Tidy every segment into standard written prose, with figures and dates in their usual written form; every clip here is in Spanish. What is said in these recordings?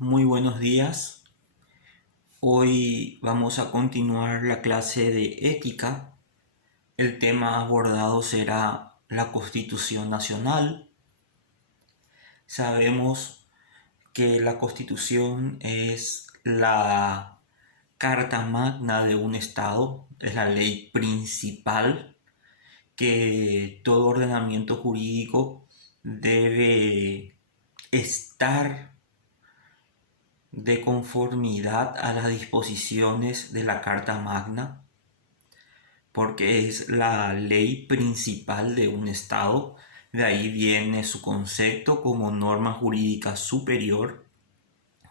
Muy buenos días. Hoy vamos a continuar la clase de ética. El tema abordado será la Constitución Nacional. Sabemos que la Constitución es la carta magna de un Estado, es la ley principal que todo ordenamiento jurídico debe estar de conformidad a las disposiciones de la Carta Magna, porque es la ley principal de un Estado. De ahí viene su concepto como norma jurídica superior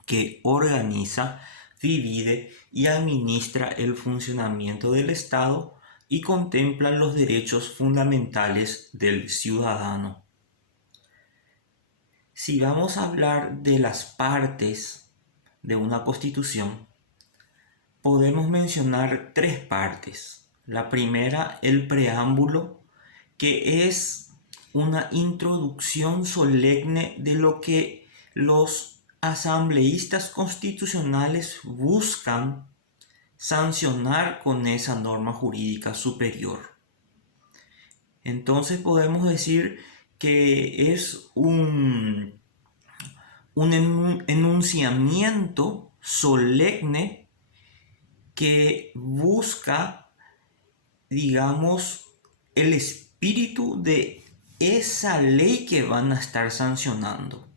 que organiza, divide y administra el funcionamiento del Estado y contempla los derechos fundamentales del ciudadano. Si vamos a hablar de las partes de una constitución, podemos mencionar tres partes. La primera, el preámbulo, que es una introducción solemne de lo que los asambleístas constitucionales buscan sancionar con esa norma jurídica superior. Entonces podemos decir que es un enunciamiento solemne que busca, digamos, el espíritu de esa ley que van a estar sancionando.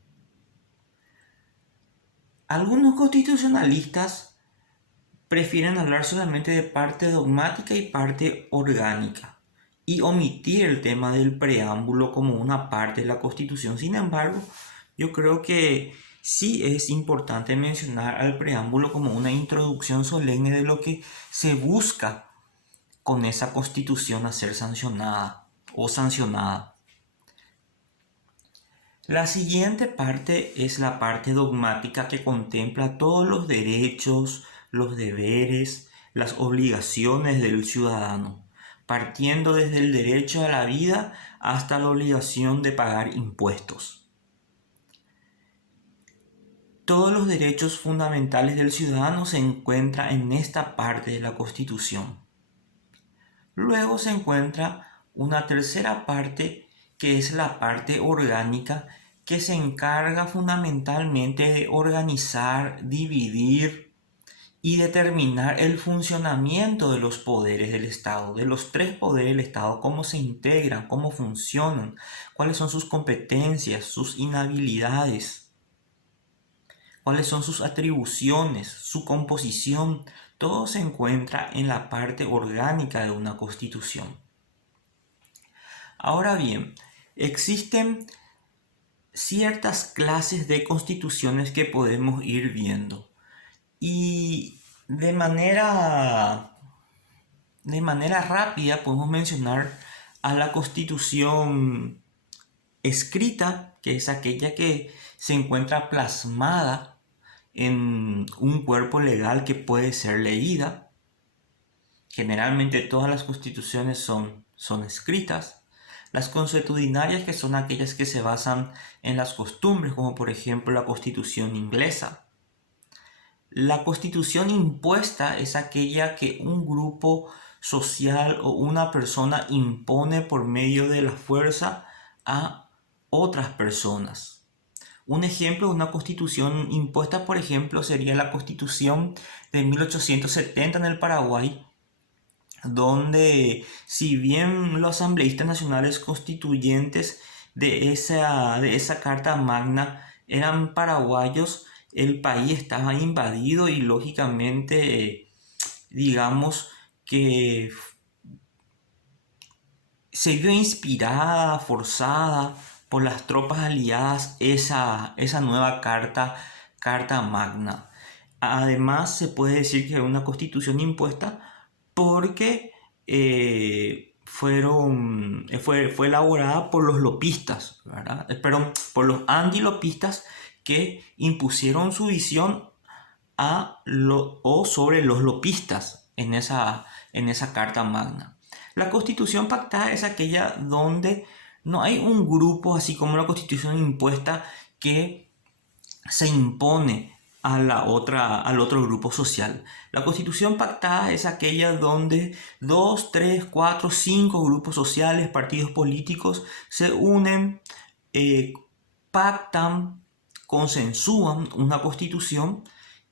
Algunos constitucionalistas prefieren hablar solamente de parte dogmática y parte orgánica y omitir el tema del preámbulo como una parte de la Constitución. Sin embargo, yo creo que sí es importante mencionar al preámbulo como una introducción solemne de lo que se busca con esa Constitución a ser sancionada o sancionada. La siguiente parte es la parte dogmática que contempla todos los derechos, los deberes, las obligaciones del ciudadano, partiendo desde el derecho a la vida hasta la obligación de pagar impuestos. Todos los derechos fundamentales del ciudadano se encuentran en esta parte de la Constitución. Luego se encuentra una tercera parte que es la parte orgánica, que se encarga fundamentalmente de organizar, dividir y determinar el funcionamiento de los poderes del Estado, de los tres poderes del Estado, cómo se integran, cómo funcionan, cuáles son sus competencias, sus inhabilidades, cuáles son sus atribuciones, su composición. Todo se encuentra en la parte orgánica de una constitución. Ahora bien, existen ciertas clases de constituciones que podemos ir viendo y de manera rápida podemos mencionar a la constitución escrita, que es aquella que se encuentra plasmada en un cuerpo legal que puede ser leída. Generalmente todas las constituciones son escritas. Las consuetudinarias, que son aquellas que se basan en las costumbres, como por ejemplo la Constitución inglesa. La Constitución impuesta es aquella que un grupo social o una persona impone por medio de la fuerza a otras personas. Un ejemplo de una constitución impuesta, por ejemplo, sería la Constitución de 1870 en el Paraguay, donde si bien los asambleístas nacionales constituyentes de esa Carta Magna eran paraguayos, el país estaba invadido y lógicamente, digamos que se vio inspirada, forzada por las tropas aliadas esa nueva Carta Magna. Además, se puede decir que es una constitución impuesta porque fue elaborada por los lopistas, ¿verdad? Perdón, por los antilopistas que impusieron su visión sobre los lopistas en esa Carta Magna. La constitución pactada es aquella donde no hay un grupo, así como la constitución impuesta, que se impone al otro grupo social. La constitución pactada es aquella donde 2, 3, 4, 5 grupos sociales, partidos políticos se unen, pactan, consensúan una constitución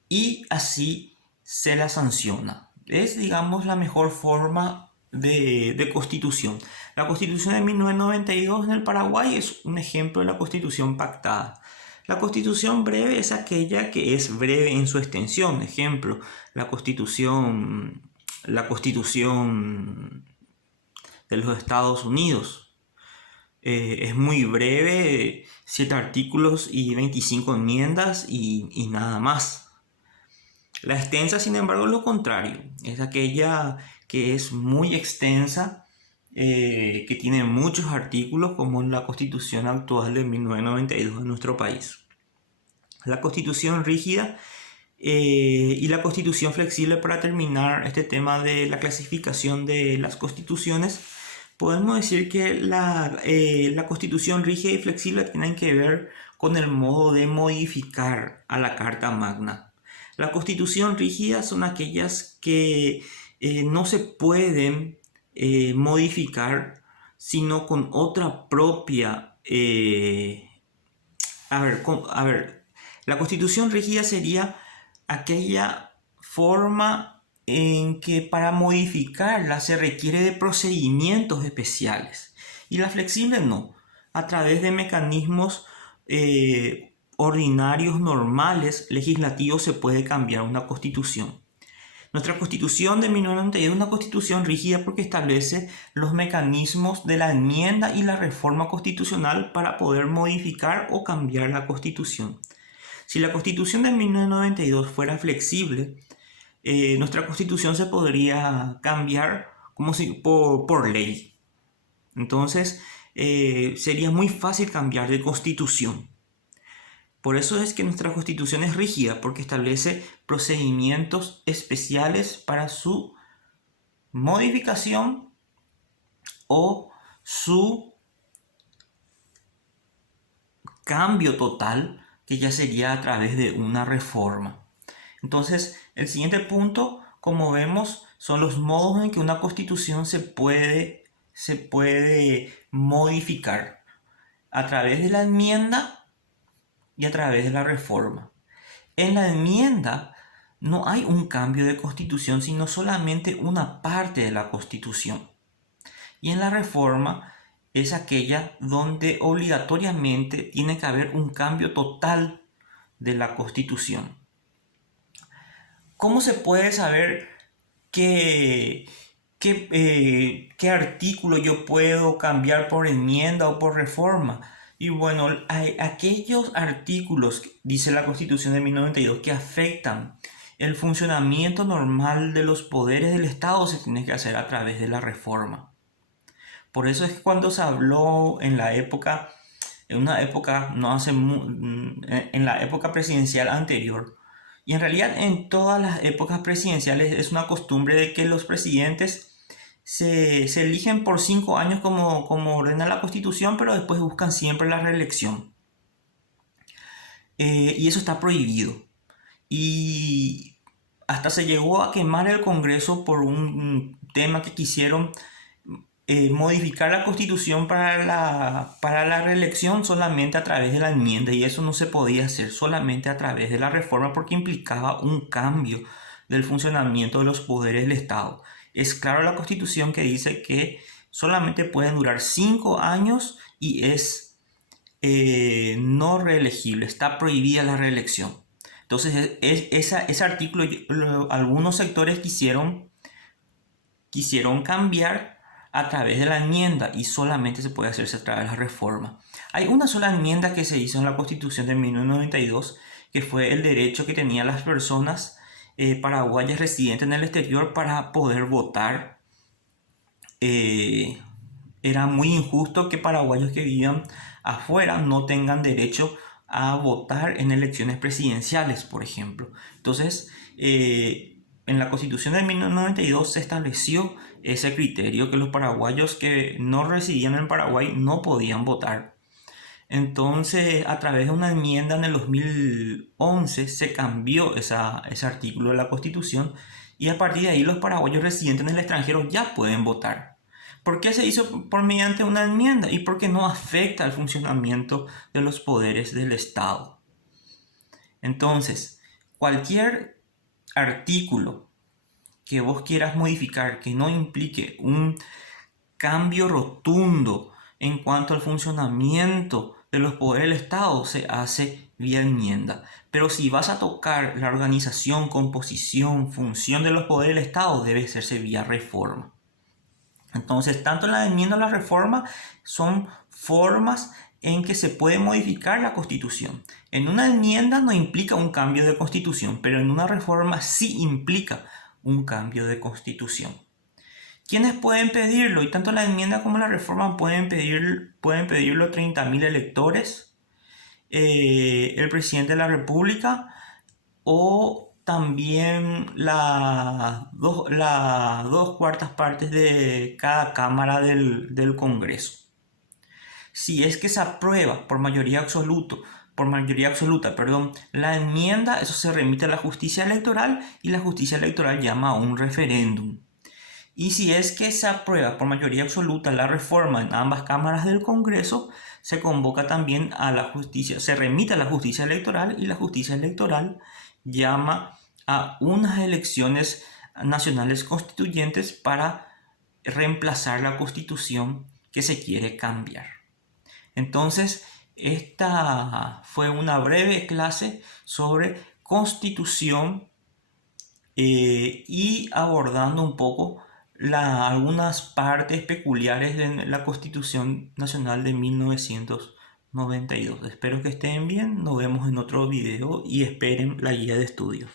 y así se la sanciona. Es, digamos, la mejor forma de constitución. La constitución de 1992 en el Paraguay es un ejemplo de la constitución pactada. La constitución breve es aquella que es breve en su extensión. Ejemplo, la constitución de los Estados Unidos. Es muy breve, 7 artículos y 25 enmiendas y nada más. La extensa, sin embargo, es lo contrario. Es aquella que es muy extensa, que tiene muchos artículos, como en la Constitución actual de 1992 de nuestro país. La Constitución rígida y la Constitución flexible. Para terminar este tema de la clasificación de las constituciones, podemos decir que la Constitución rígida y flexible tienen que ver con el modo de modificar a la Carta Magna. La Constitución rígida son aquellas que no se pueden modificar sino con otra propia... la Constitución rígida sería aquella forma en que para modificarla se requiere de procedimientos especiales. Y la flexible no, a través de mecanismos ordinarios, normales, legislativos, se puede cambiar una constitución. Nuestra constitución de 1992 es una constitución rígida porque establece los mecanismos de la enmienda y la reforma constitucional para poder modificar o cambiar la constitución. Si la constitución de 1992 fuera flexible, nuestra constitución se podría cambiar como si, por ley. Entonces, sería muy fácil cambiar de constitución. Por eso es que nuestra constitución es rígida, porque establece procedimientos especiales para su modificación o su cambio total, que ya sería a través de una reforma. Entonces, el siguiente punto, como vemos, son los modos en que una constitución se puede modificar a través de la enmienda y a través de la reforma. En la enmienda no hay un cambio de constitución, sino solamente una parte de la constitución. Y en la reforma es aquella donde obligatoriamente tiene que haber un cambio total de la constitución. ¿Cómo se puede saber qué artículo yo puedo cambiar por enmienda o por reforma? Y bueno, hay aquellos artículos, dice la Constitución de 1992, que afectan el funcionamiento normal de los poderes del Estado, se tiene que hacer a través de la reforma. Por eso es que cuando se habló en la época presidencial anterior, y en realidad en todas las épocas presidenciales, es una costumbre de que los presidentes se eligen por 5 años como ordena la Constitución, pero después buscan siempre la reelección. Y eso está prohibido. Y hasta se llegó a quemar el Congreso por un tema que quisieron modificar la Constitución para la reelección solamente a través de la enmienda, y eso no se podía hacer solamente a través de la reforma porque implicaba un cambio del funcionamiento de los poderes del Estado. Es claro la Constitución que dice que solamente pueden durar 5 años y es no reelegible, está prohibida la reelección. Entonces ese artículo algunos sectores quisieron cambiar a través de la enmienda, y solamente se puede hacerse a través de la reforma. Hay una sola enmienda que se hizo en la Constitución de 1992, que fue el derecho que tenían las personas paraguayas residentes en el exterior para poder votar. Era muy injusto que paraguayos que vivían afuera no tengan derecho a votar en elecciones presidenciales, por ejemplo. Entonces, en la Constitución de 1992 se estableció ese criterio, que los paraguayos que no residían en Paraguay no podían votar. Entonces, a través de una enmienda en el 2011 se cambió ese artículo de la Constitución y a partir de ahí los paraguayos residentes en el extranjero ya pueden votar. ¿Por qué se hizo por mediante una enmienda? Y porque no afecta al funcionamiento de los poderes del Estado. Entonces, cualquier artículo que vos quieras modificar que no implique un cambio rotundo en cuanto al funcionamiento de los poderes del Estado se hace vía enmienda. Pero si vas a tocar la organización, composición, función de los poderes del Estado, debe hacerse vía reforma. Entonces, tanto la enmienda o la reforma son formas en que se puede modificar la Constitución. En una enmienda no implica un cambio de Constitución, pero en una reforma sí implica un cambio de Constitución. ¿Quiénes pueden pedirlo? Y tanto la enmienda como la reforma pueden pedirlo 30.000 electores, el presidente de la República o también las dos cuartas partes de cada cámara del Congreso. Si es que se aprueba por mayoría absoluta, la enmienda, eso se remite a la justicia electoral y la justicia electoral llama a un referéndum. Y si es que se aprueba por mayoría absoluta la reforma en ambas cámaras del Congreso, se convoca también a la justicia, se remite a la justicia electoral y la justicia electoral llama a unas elecciones nacionales constituyentes para reemplazar la Constitución que se quiere cambiar. Entonces, esta fue una breve clase sobre Constitución y abordando un poco algunas partes peculiares de la Constitución Nacional de 1992. Espero que estén bien, nos vemos en otro video y esperen la guía de estudios.